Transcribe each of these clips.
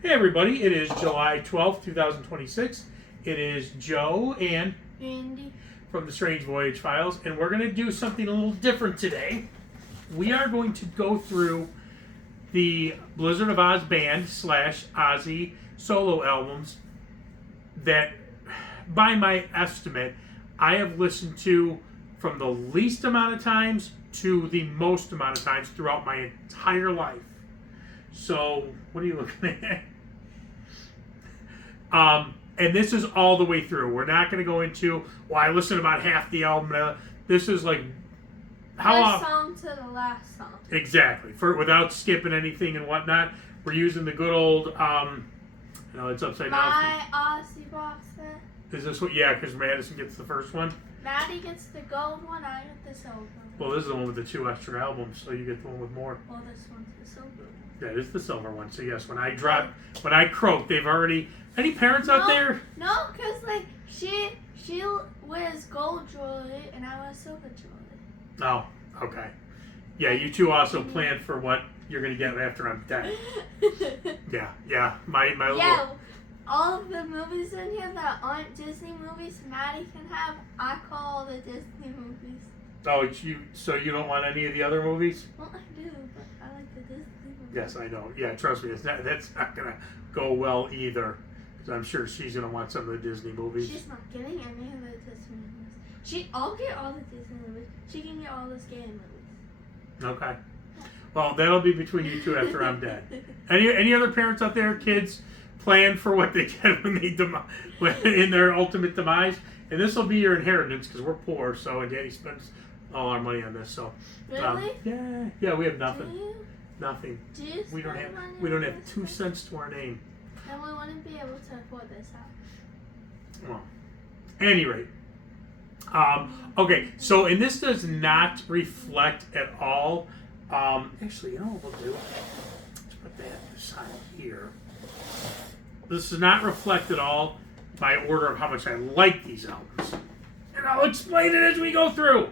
Hey everybody, it is July 12th, 2026. It is Joe and Andy from the Strange Voyage Files, and we're going to do something a little different today. We are going to go through the Blizzard of Oz band / Ozzy solo albums that, by my estimate, I have listened to from the least amount of times to the most amount of times throughout my entire life. So, what are you looking at? And this is all the way through. We're not going to go into, well, I listened about half the album. This is like, how first song to the last song. Exactly. Without skipping anything and whatnot. We're using the good old, it's upside down. My Ozzy box set. Is this what? Yeah, because Madison gets the first one. Maddie gets the gold one, I get the silver one. Well, this is the one with the 2 extra albums, so you get the one with more. Well, this one's the silver one. That is the silver one. So yes, when I croak, they've already. Any parents out there? No, because like she wears gold jewelry and I wear silver jewelry. Oh, okay. Yeah, you two also plan for what you're gonna get after I'm dead. Yeah. My little. All of the movies in here that aren't Disney movies, Maddie can have. I call the Disney movies. Oh, so you don't want any of the other movies? Well, I do, but I like the Disney movies. Yes, I know. Yeah, trust me, that's not gonna go well either. Because I'm sure she's gonna want some of the Disney movies. She's not getting any of the Disney movies. I'll get all the Disney movies. She can get all the scary movies. Okay. Well, that'll be between you two after I'm dead. Any other parents out there, kids, plan for what they get when they in their ultimate demise? And this will be your inheritance because we're poor. So, and Daddy spends all our money on this. So, really? Yeah, we have nothing. Do you? Nothing. Do you We don't have 2 cents to our name. And we wouldn't be able to afford this house. Well, at any rate. Okay, so, and this does not reflect at all. Actually, you know what we'll do? Let's put that aside here. This does not reflect at all my order of how much I like these albums. And I'll explain it as we go through.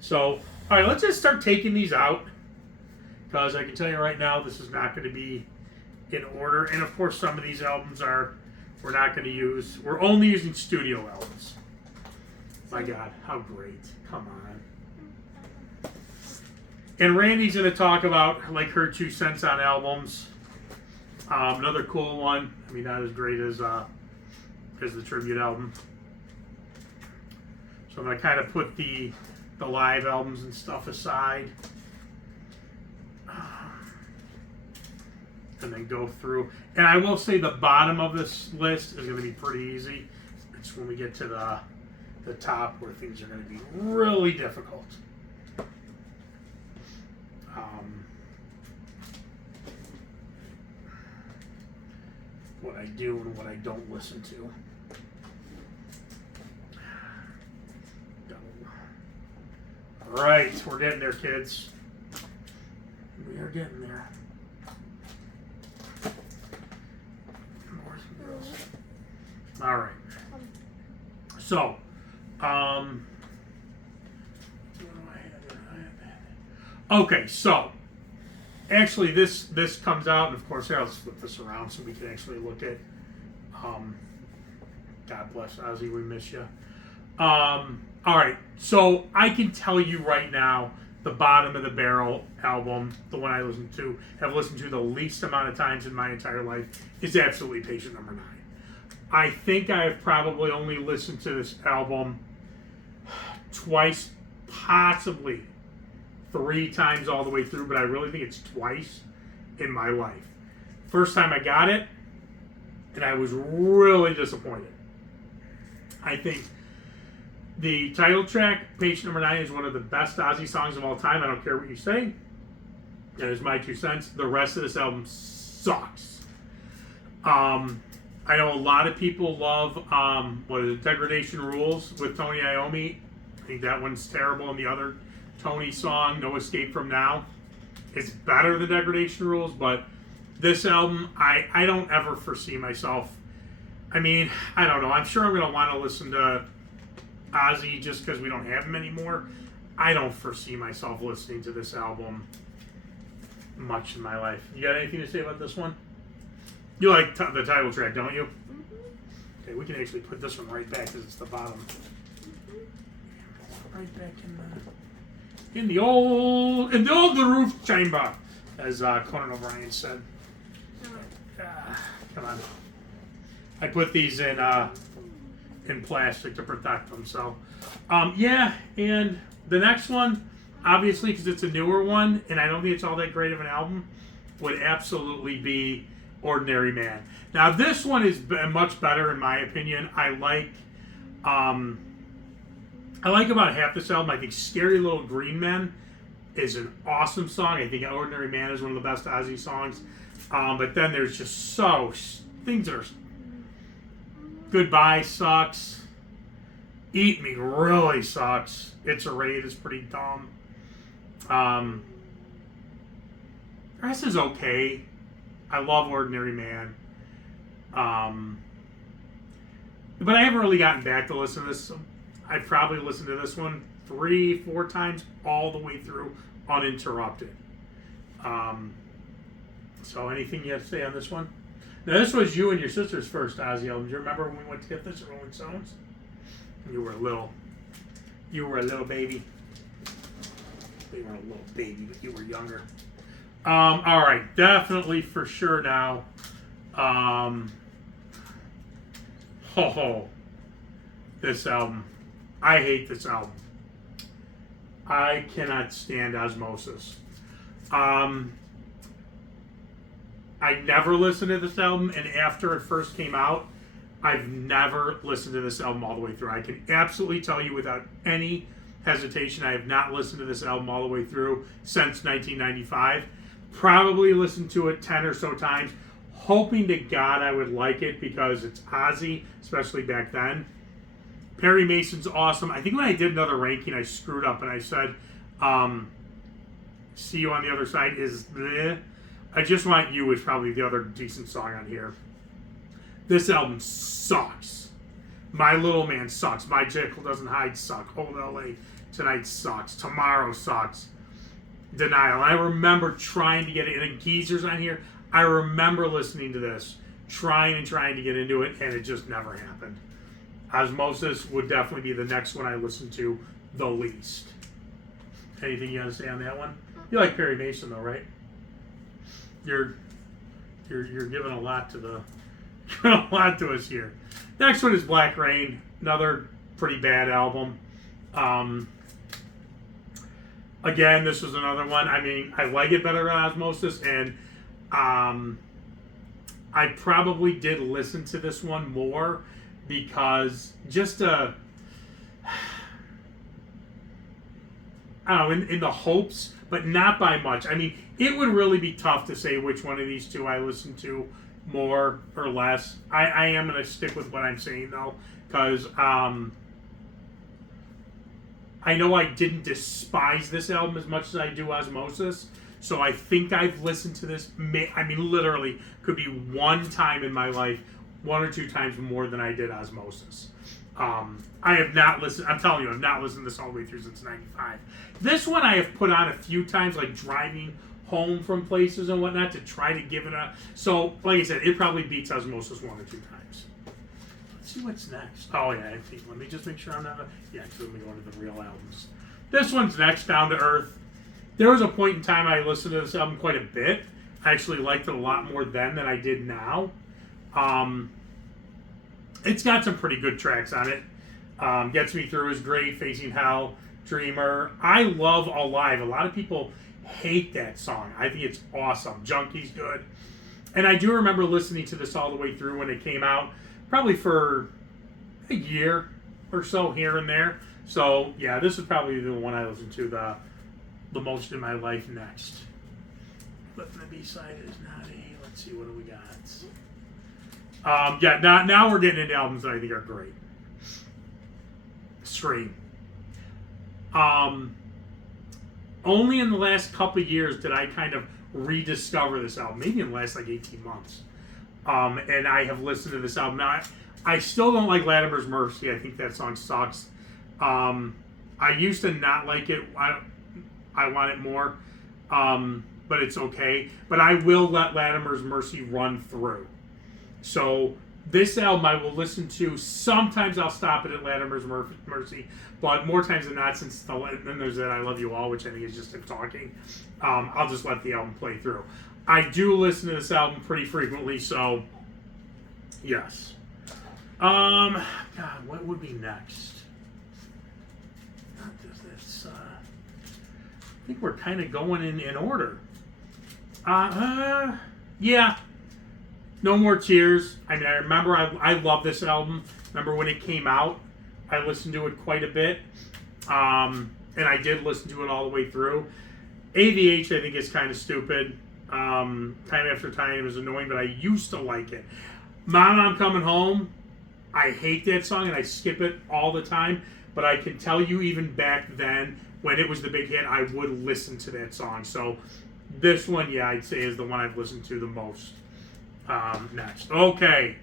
So, alright, let's just start taking these out. Because I can tell you right now, this is not going to be in order. And of course, some of these albums we're not going to use. We're only using studio albums. My God, how great. Come on. And Randy's going to talk about like her 2 cents on albums. Another cool one. I mean, not as great as the tribute album. So I'm going to kind of put the live albums and stuff aside. And then go through. And I will say the bottom of this list is going to be pretty easy. It's when we get to the top where things are going to be really difficult. What I do and what I don't listen to. All right, we're getting there, kids. We are getting there. All right. So, okay. So, actually, this comes out, and of course, here, let's flip this around so we can actually look at. God bless Ozzy, we miss you. All right. So I can tell you right now, the bottom of the barrel album, the one I have listened to the least amount of times in my entire life, is absolutely Patient Number 9. I think I've probably only listened to this album twice, possibly 3 times all the way through, but I really think it's twice in my life. First time I got it, and I was really disappointed. I think the title track, Patient Number 9, is one of the best Ozzy songs of all time. I don't care what you say. That is my 2 cents. The rest of this album sucks. I know a lot of people love, Degradation Rules with Tony Iommi. I think that one's terrible. And the other Tony song, No Escape From Now, is better than Degradation Rules. But this album, I don't ever foresee myself. I mean, I don't know. I'm sure I'm going to want to listen to Ozzy just because we don't have him anymore. I don't foresee myself listening to this album much in my life. You got anything to say about this one? You like the title track, don't you? Mm-hmm. Okay, we can actually put this one right back because it's the bottom. Right back in the old the roof chamber, as Conan O'Brien said. Come on. I put these in plastic to protect them. So, yeah. And the next one, obviously, because it's a newer one, and I don't think it's all that great of an album, would absolutely be Ordinary Man. Now, this one is much better in my opinion. I like about half this album. I think Scary Little Green Men is an awesome song. I think Ordinary Man is one of the best Ozzy songs. But then there's just things that are... Goodbye sucks. Eat Me really sucks. It's a Raid is pretty dumb. The rest is okay. I love Ordinary Man. But I haven't really gotten back to listen to this. I've probably listened to this one 3-4 times all the way through uninterrupted. So anything you have to say on this one? Now this was you and your sister's first Ozzy album. Do you remember when we went to get this at Rolling Stones? You were a little baby. You weren't a little baby, but you were younger. All right, definitely for sure now. This album. I hate this album. I cannot stand Osmosis. I never listened to this album, and after it first came out, I've never listened to this album all the way through. I can absolutely tell you without any hesitation, I have not listened to this album all the way through since 1995. Probably listened to it 10 or so times, hoping to God I would like it because it's Ozzy, especially back then. Perry Mason's awesome. I think when I did another ranking, I screwed up and I said, See You on the Other Side is bleh. I Just Want You is probably the other decent song on here. This album sucks. My Little Man sucks. My Jekyll Doesn't Hide sucks. Old LA Tonight sucks. Tomorrow sucks. Denial. I remember trying to get it. And Geezer's on here. I remember listening to this, trying to get into it, and it just never happened. Osmosis would definitely be the next one I listen to the least. Anything you got to say on that one? You like Perry Mason though, right? You're giving a lot to us here. Next one is Black Rain, another pretty bad album. Again, this was another one. I mean, I like it better than Osmosis, and I probably did listen to this one more because I don't know, in the hopes, but not by much. I mean, it would really be tough to say which one of these two I listen to more or less. I am going to stick with what I'm saying, though, because I know I didn't despise this album as much as I do Osmosis, so I think I've listened to this, I mean, literally, could be one time in my life, 1 or 2 times more than I did Osmosis. I have not listened, I'm telling you, I've not listened to this all the way through since 95. This one I have put on a few times, like driving home from places and whatnot, to try to give it a... So, like I said, it probably beats Osmosis 1 or 2 times. Let's see what's next. Oh, yeah, I think, let me just make sure I'm not... Yeah, actually, let me go into the real albums. This one's next, Down to Earth. There was a point in time I listened to this album quite a bit. I actually liked it a lot more then than I did now. It's got some pretty good tracks on it. Gets Me Through is great. Facing Hell, Dreamer. I love Alive. A lot of people hate that song. I think it's awesome. Junkie's good. And I do remember listening to this all the way through when it came out, probably for a year or so here and there. So, yeah, this is probably the one I listen to the most in my life next. But the B-side is not a... Let's see, what do we got? Yeah, now we're getting into albums that I think are great. Scream. Only in the last couple of years did I kind of rediscover this album. Maybe in the last, 18 months. And I have listened to this album. Now, I still don't like Latimer's Mercy. I think that song sucks. I used to not like it. I want it more. But it's okay. But I will let Latimer's Mercy run through. So this album I will listen to. Sometimes I'll stop it at Latimer's Mercy, but more times than not, since then there's that I Love You All, which I think is just him talking, I'll just let the album play through. I do listen to this album pretty frequently, so yes. God, what would be next? Not this. I think we're kind of going in order. Yeah. No More Tears. I mean, I remember I love this album. Remember when it came out? I listened to it quite a bit. And I did listen to it all the way through. AVH, I think, is kind of stupid. Time After Time, it was annoying, but I used to like it. Mom, I'm Coming Home. I hate that song, and I skip it all the time. But I can tell you, even back then, when it was the big hit, I would listen to that song. So this one, yeah, I'd say is the one I've listened to the most. Next. Okay.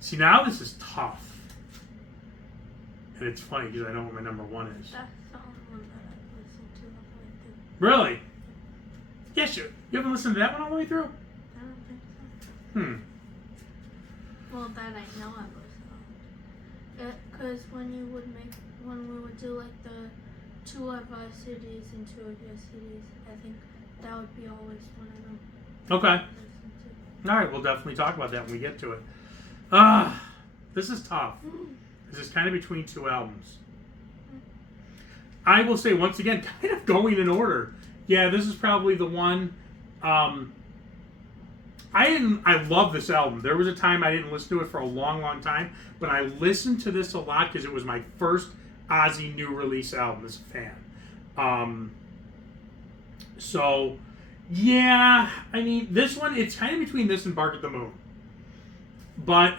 See, now this is tough. And it's funny because I know what my number one is. That's the only one that I've listened to all the way through. Really? Yes, you haven't listened to that one all the way through? I don't think so. Well, that I know I've listened to. Because when we would do like the 2 of our cities and 2 of your cities, I think that would be always one of them. Okay. All right, we'll definitely talk about that when we get to it. This is tough. This is kind of between 2 albums. I will say, once again, kind of going in order. Yeah, this is probably the one. I love this album. There was a time I didn't listen to it for a long, long time, but I listened to this a lot because it was my first Ozzy new release album as a fan. So, yeah, I mean, this one, it's kind of between this and Bark at the Moon. But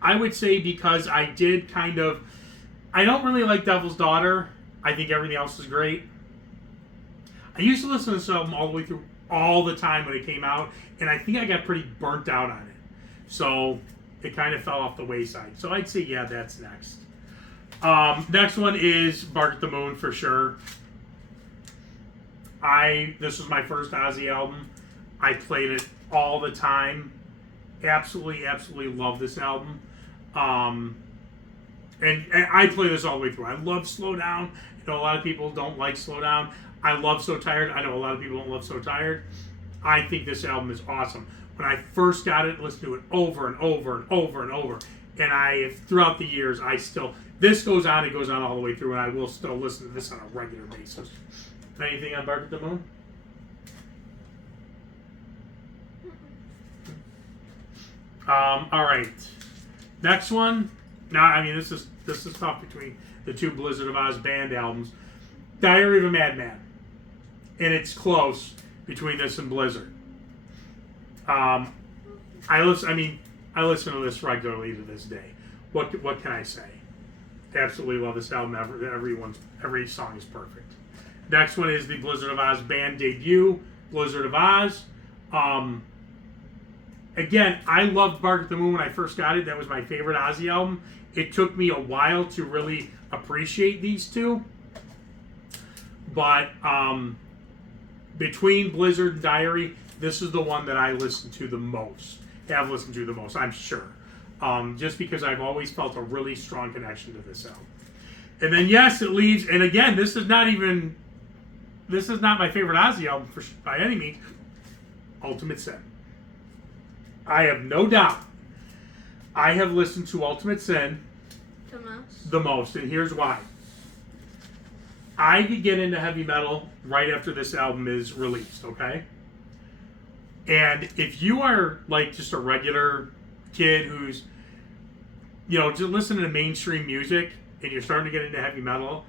I would say because I did kind of... I don't really like Devil's Daughter. I think everything else is great. I used to listen to this album all the way through all the time when it came out, and I think I got pretty burnt out on it. So it kind of fell off the wayside. So I'd say, yeah, that's next. Next one is Bark at the Moon for sure. This was my first Ozzy album. I played it all the time. Absolutely, absolutely love this album. And I play this all the way through. I love Slow Down. I know a lot of people don't like Slow Down. I love So Tired. I know a lot of people don't love So Tired. I think this album is awesome. When I first got it, listened to it over and over and over and over. And throughout the years, this goes on, it goes on all the way through, and I will still listen to this on a regular basis. Anything on Bark at the Moon? All right. Next one. Now, I mean, this is tough between the 2 Blizzard of Oz band albums. Diary of a Madman. And it's close between this and Blizzard. I listen to this regularly to this day. What can I say? Absolutely love this album. Every song is perfect. Next one is the Blizzard of Oz band debut, Blizzard of Oz. Again, I loved Bark at the Moon when I first got it. That was my favorite Ozzy album. It took me a while to really appreciate these 2. But between Blizzard and Diary, this is the one that I listen to the most. Have listened to the most, I'm sure. Just because I've always felt a really strong connection to this album. And then, yes, it leaves... And again, this is not my favorite Ozzy album by any means. Ultimate Sin. I have no doubt. I have listened to Ultimate Sin the most, and here's why. I could get into heavy metal right after this album is released, okay? And if you are like just a regular kid who's, just listening to mainstream music and you're starting to get into heavy metal,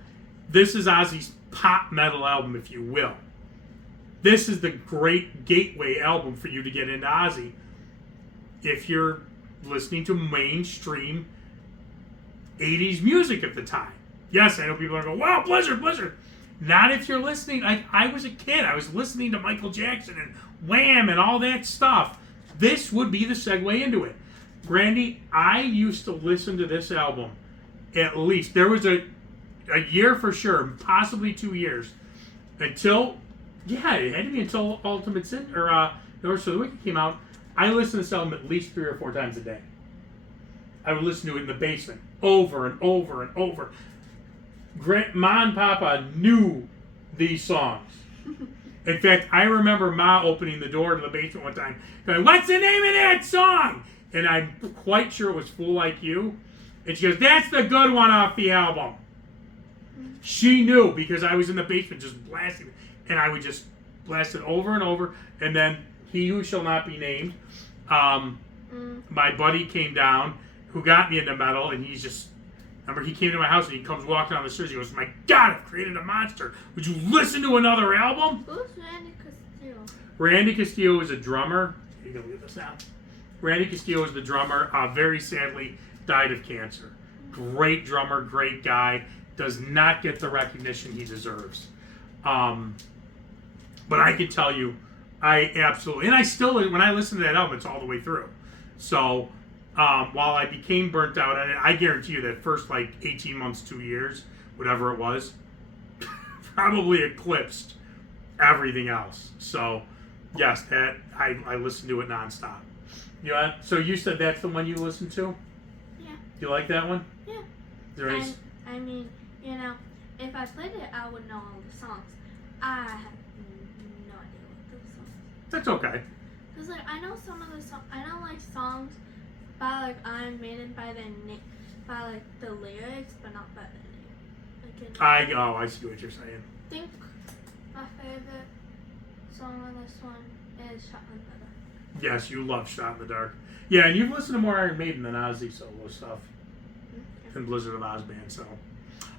this is Ozzy's pop metal album, if you will. This is the great gateway album for you to get into Ozzy if you're listening to mainstream 80s music at the time. Yes, I know people are going, wow, Blizzard. Not if you're listening. I was a kid. I was listening to Michael Jackson and Wham and all that stuff. This would be the segue into it. Randy, I used to listen to this album at least. There was a year for sure, possibly 2 years, until Yeah, it had to be until Ultimate Sin or North of the Wicked came out. I listened to this album at least 3 or 4 times a day. I would listen to it in the basement over and over and over. Ma and Papa knew these songs. In fact, I remember Ma opening the door to the basement one time, going, "What's the name of that song?" And I'm quite sure it was "Fool Like You." And she goes, "That's the good one off the album." She knew because I was in the basement just blasting it. And I would just blast it over and over. And then He Who Shall Not Be Named, my buddy came down who got me into metal, and he's just, remember he came to my house and he comes walking down the stairs. He goes, "My God, I've created a monster. Would you listen to another album?" Who's Randy Castillo? Randy Castillo is a drummer. You can leave this out. Randy Castillo is the drummer. Very sadly died of cancer. Great drummer, great guy. Does not get the recognition he deserves. But I can tell you, I absolutely, and I still, when I listen to that album, it's all the way through. So, while I became burnt out on it, I guarantee you that first 18 months, 2 years, whatever it was, probably eclipsed everything else. So, yes, that I listened to it nonstop. Yeah. So you said that's the one you listened to? Yeah. You like that one? Yeah. There is. I mean, if I played it, I would know all the songs. I have no idea what those songs. That's okay. Cause I know some of the songs. I know songs by Iron Maiden by the lyrics, but not by the name. I see what you're saying. I think my favorite song on this one is "Shot in the Dark." Yes, you love Shot in the Dark. Yeah, and you've listened to more Iron Maiden than Ozzy solo stuff. And Blizzard of Oz band, so.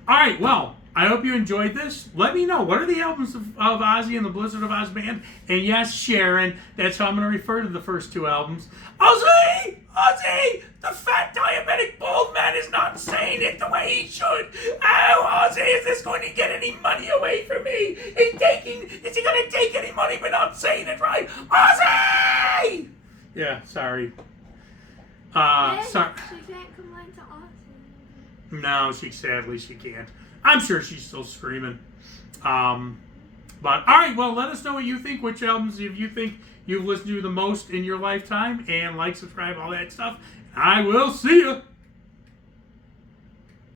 Alright, well, I hope you enjoyed this. Let me know, what are the albums of Ozzy and the Blizzard of Oz band? And yes, Sharon, that's how I'm going to refer to the first 2 albums. Ozzy! Ozzy! The fat diabetic bald man is not saying it the way he should. Oh, Ozzy, is this going to get any money away from me? Is he going to take any money but not saying it right? Ozzy! Yeah, sorry. Sorry. She can't complain to Ozzy. No, sadly she can't. I'm sure she's still screaming. But alright, well, let us know what you think, which albums you think you've listened to the most in your lifetime, and like, subscribe, all that stuff. I will see you.